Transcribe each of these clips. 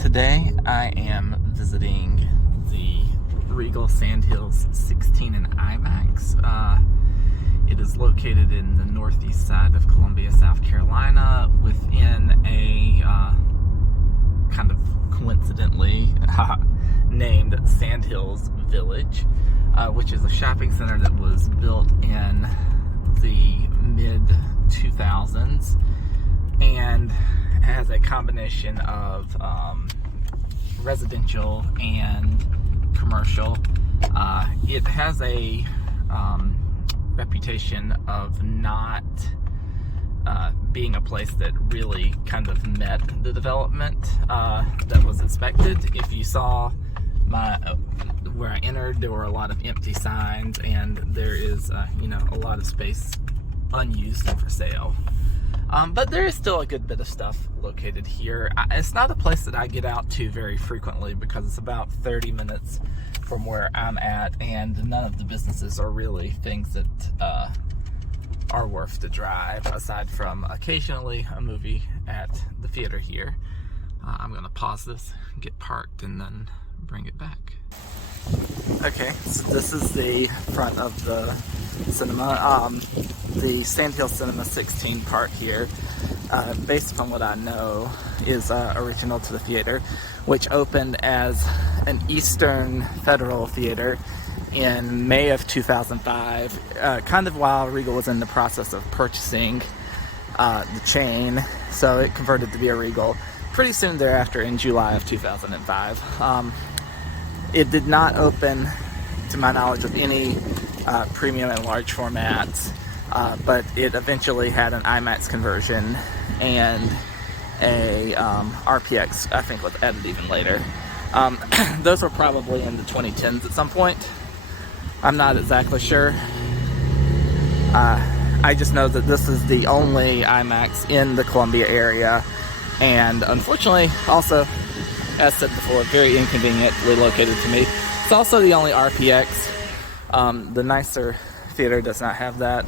Today I am visiting the Regal Sandhills 16 in IMAX. It is located in the northeast side of Columbia, South Carolina, within a kind of coincidentally named Sandhills Village, which is a shopping center that was built in the mid-2000s and has a combination of residential and commercial. It has a reputation of not being a place that really kind of met the development that was expected. If you saw where I entered, there were a lot of empty signs, and there is a lot of space unused and for sale. But there is still a good bit of stuff located here. It's not a place that I get out to very frequently because it's about 30 minutes from where I'm at, and none of the businesses are really things that are worth the drive, aside from occasionally a movie at the theater here. I'm going to pause this, get parked, and then bring it back. Okay, so this is the front of the cinema. The Sandhills Cinema 16 part here, based upon what I know, is original to the theater, which opened as an Eastern Federal Theater in May of 2005, kind of while Regal was in the process of purchasing the chain, so it converted to be a Regal pretty soon thereafter in July of 2005. It did not open, to my knowledge, with any premium and large formats, but it eventually had an IMAX conversion, and a RPX, I think, was added even later. Those were probably in the 2010s at some point. I'm not exactly sure. I just know that this is the only IMAX in the Columbia area, and unfortunately, also, as said before, very inconveniently located to me. It's also the only RPX. The nicer theater does not have that.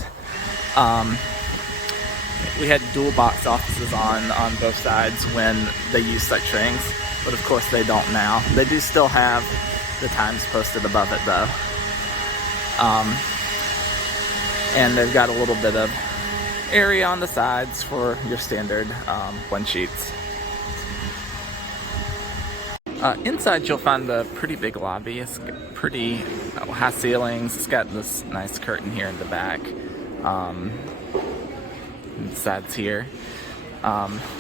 We had dual box offices on both sides when they used such things, but of course they don't now. They do still have the times posted above it though. And they've got a little bit of area on the sides for your standard one sheets. Inside you'll find a pretty big lobby. It's pretty high ceilings. It's got this nice curtain here in the back. The sides here.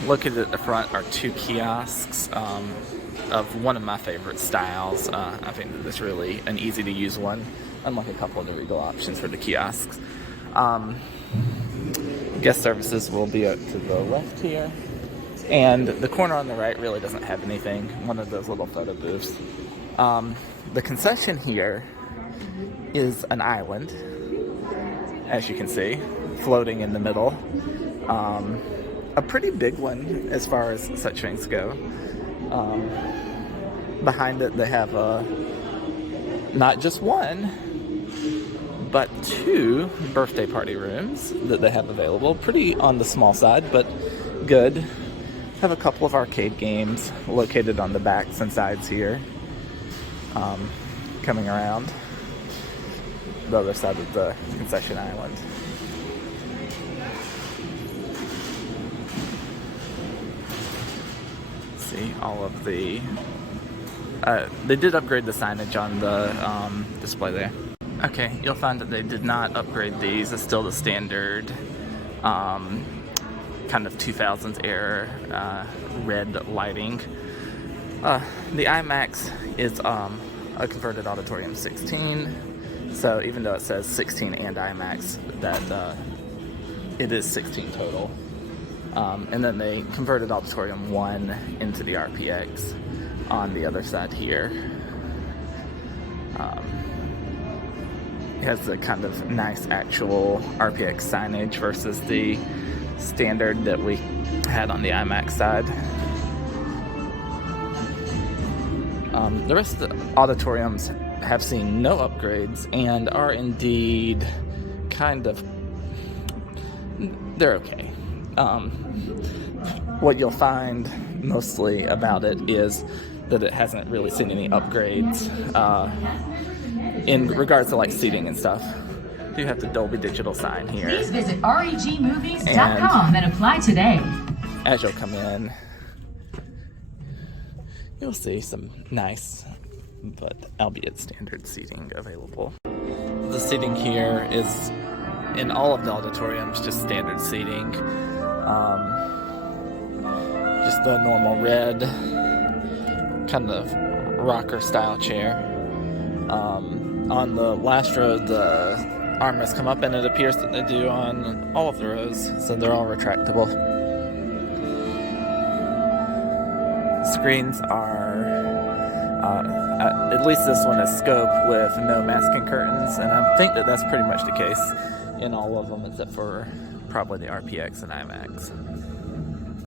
Located at the front are two kiosks of one of my favorite styles. I think that it's really an easy to use one, unlike a couple of the Regal options for the kiosks. Guest services will be up to the left here. And the corner on the right really doesn't have anything, one of those little photo booths. The concession here is an island, as you can see, floating in the middle. A pretty big one as far as such things go. Behind it they have not just one, but two birthday party rooms that they have available. Pretty on the small side, but good. Have a couple of arcade games located on the backs and sides here. Coming around the other side of the concession island. See all of the they did upgrade the signage on the display there. Okay, you'll find that they did not upgrade these. It's still the standard kind of 2000s era red lighting. The IMAX is a converted auditorium 16, so even though it says 16 and IMAX, that it is 16 total. And then they converted auditorium 1 into the RPX on the other side here. It has the kind of nice actual RPX signage versus the standard that we had on the IMAX side. The rest of the auditoriums have seen no upgrades and are indeed kind of, they're okay. What you'll find mostly about it is that it hasn't really seen any upgrades in regards to like seating and stuff. You have the Dolby Digital sign here. Please visit regmovies.com and apply today. As you'll come in, you'll see some nice, but albeit standard seating available. The seating here is, in all of the auditoriums, just standard seating. Just the normal red, kind of rocker style chair. On the last row, the armrests come up, and it appears that they do on all of the rows, so they're all retractable. Screens are, at least this one is scope with no masking curtains, and I think that's pretty much the case in all of them except for probably the RPX and IMAX.